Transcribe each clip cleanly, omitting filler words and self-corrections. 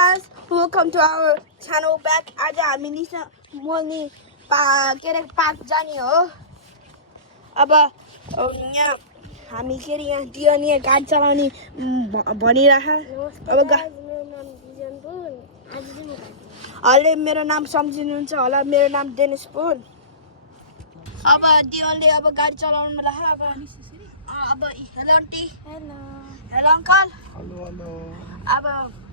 guys, welcome to our channel back. आज हामी निसा money के अरे पार्क जाने हो। अब यहाँ हामी के अरे यहाँ दियोनी गाडी चलाउने भनिरह। अब अहिले मेरो नाम सम्झिनुहुन्छ होला, मेरो नाम डेनिस पुन। अब दियोनले अब गाडी चलाउनु रह। अब hello aunty. Hello hello uncle. Hello hello. अब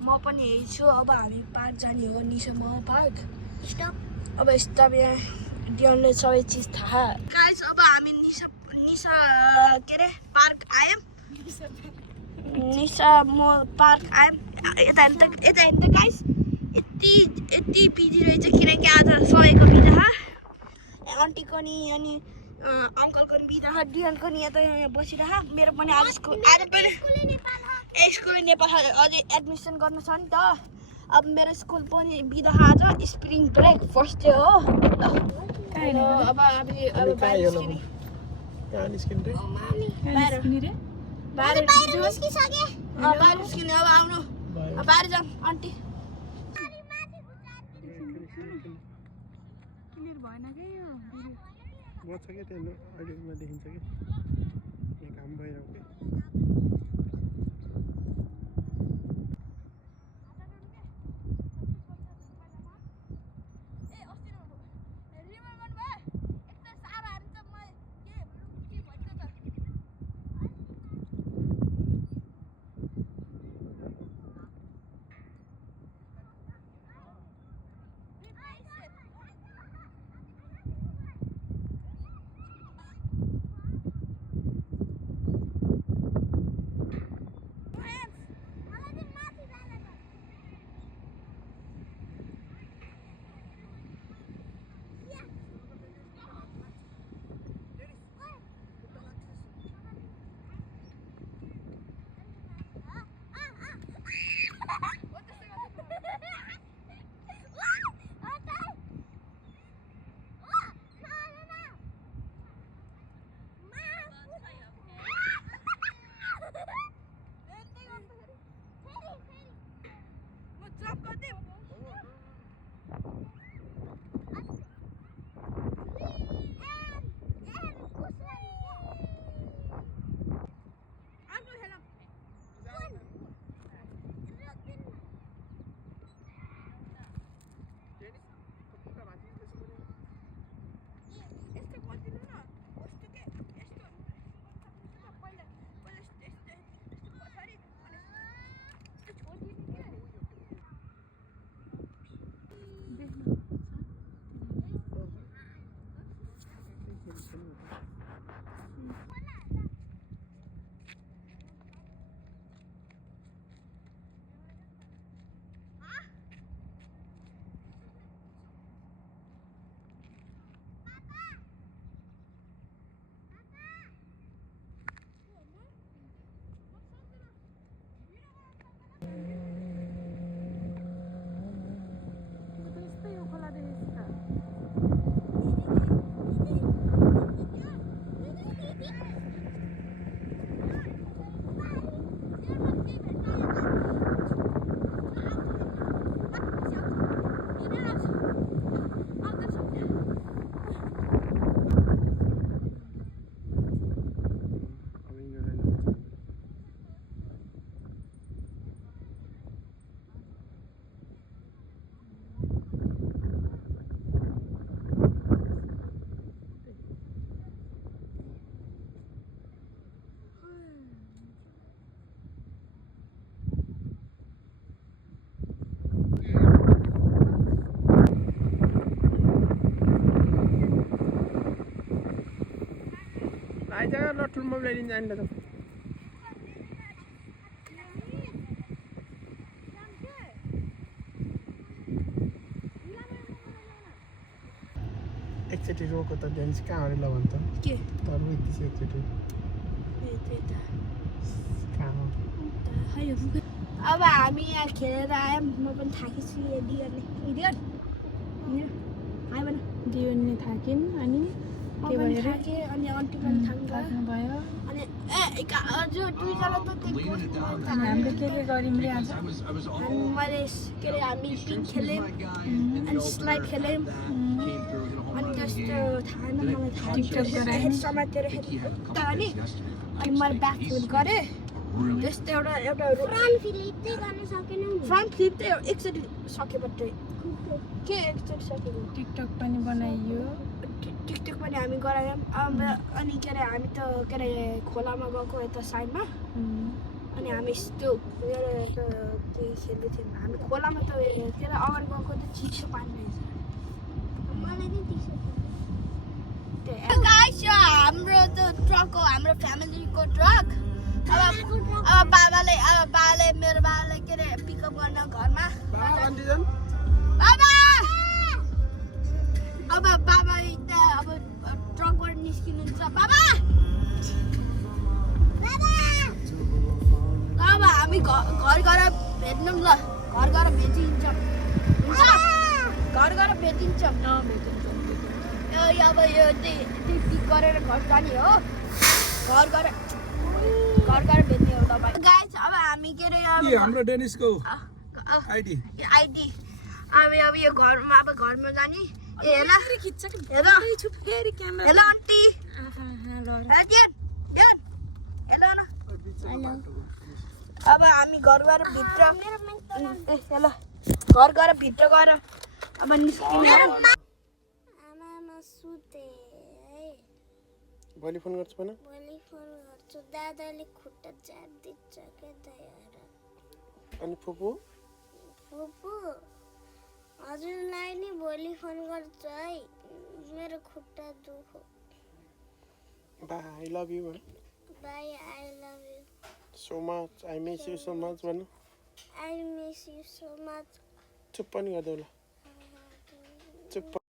म पनि यही छु। अब हामी पार्क जाने हो, निसा मल पार्क। स्टप। अब स्टप यहाँ दियोनले सबै चिज थाहा। गाइस अब हामी निसा के अरे पार्क आयौँ। निसा मल पार्क आयौँ। यता हेर्नु गाइस, यति बिजी रहेछ किनकि आज सबैको बिदा। आन्टीको नि अनि अंकलको नि बिदा, डियनको नि यहाँ बसिरह। मेरो पनि आज पनि स्कुल नेपाल अझै एडमिसन गर्न छ नि त। अब मेरो स्कुल पनि बिदा आज, स्प्रिङ ब्रेक फर्स्ट डे हो। अब बाहिर निस्किने अब आउनु। बाहिर जाऊँ आन्टी। अहिले देखिन्छ कि यहाँ काम भइरहेको कि। आइजा लट्ठुल मोबाइल लिन जाने त एकचोटि रोको त डेन्स कहाँ हरे ल भन्छ के तर उतिस एकचोटि अब हामी यहाँ खेलेर आयौँ। म पनि थाकेछु। दियोनले थाकिन् अनि के भएर थाके अनि आन्टी पनि थाक्नु भयो। अनि हजुर दुईजना त हामीले के गऱ्यौँ रे आज मैले के अरे हामी पिङ खेल्यौँ अनि स्लाइड खेल्यौँ अनि त्यस्तो थाहा न मलाई थाहा समातेर अनि मैले ब्याकफुट गरेँ त्यस्तो एउटा फ्रन्ट फ्लिप चाहिँ एकचोटि सकेपछि के एकचोटि सकेको टिकटक पनि बनाइयो टिकटक पनि हामी गरायौँ अनि के अरे हामी त के अरे खोलामा गएको यता साइडमा अनि हामी त्यो के अरे खेल्दै थियौँ हामी खोलामा त के अरे अगाडि गएको त चिसो पानी रहेछ गाइस हाम्रो त ट्रक हो हाम्रो फ्यामिलीको ट्रक अब बाबाले मेरो बाबाले के अरे पिकअप गर्न घरमा बाबा अब बाबा अब ट्रकबाट निस्किनुहुन्छ बाबा अब हामी घर गएर भेट्नु ल घर गएर भेटिन्छौँ घर गएर भेटिन्छौँ अब यो त्यही पिक गरेर घर जाने हो घर गएर भेट्ने हो तपाईँ गाइस अब हामी के अरे हाम्रो डेनिसको आइडी अब यो घरमा अब घरमा जाने हेर फेरि क्यामेरा हेलो आन्टी हेलो न अब हामी घर गएर भित्र हेलो घर गएर भित्र गएर अब निस्किने भोलि फोन गर्छु भन दादाले खुट्टा च्यापिदिन्छ के दयार अनि फुपू हजुरलाई नि भोलि फोन गर्छु है मेरो खुट्टा दुखो bye I love you bye I love you so much I miss you so much भन I miss you so much चुप पनि गर्दै होला चुप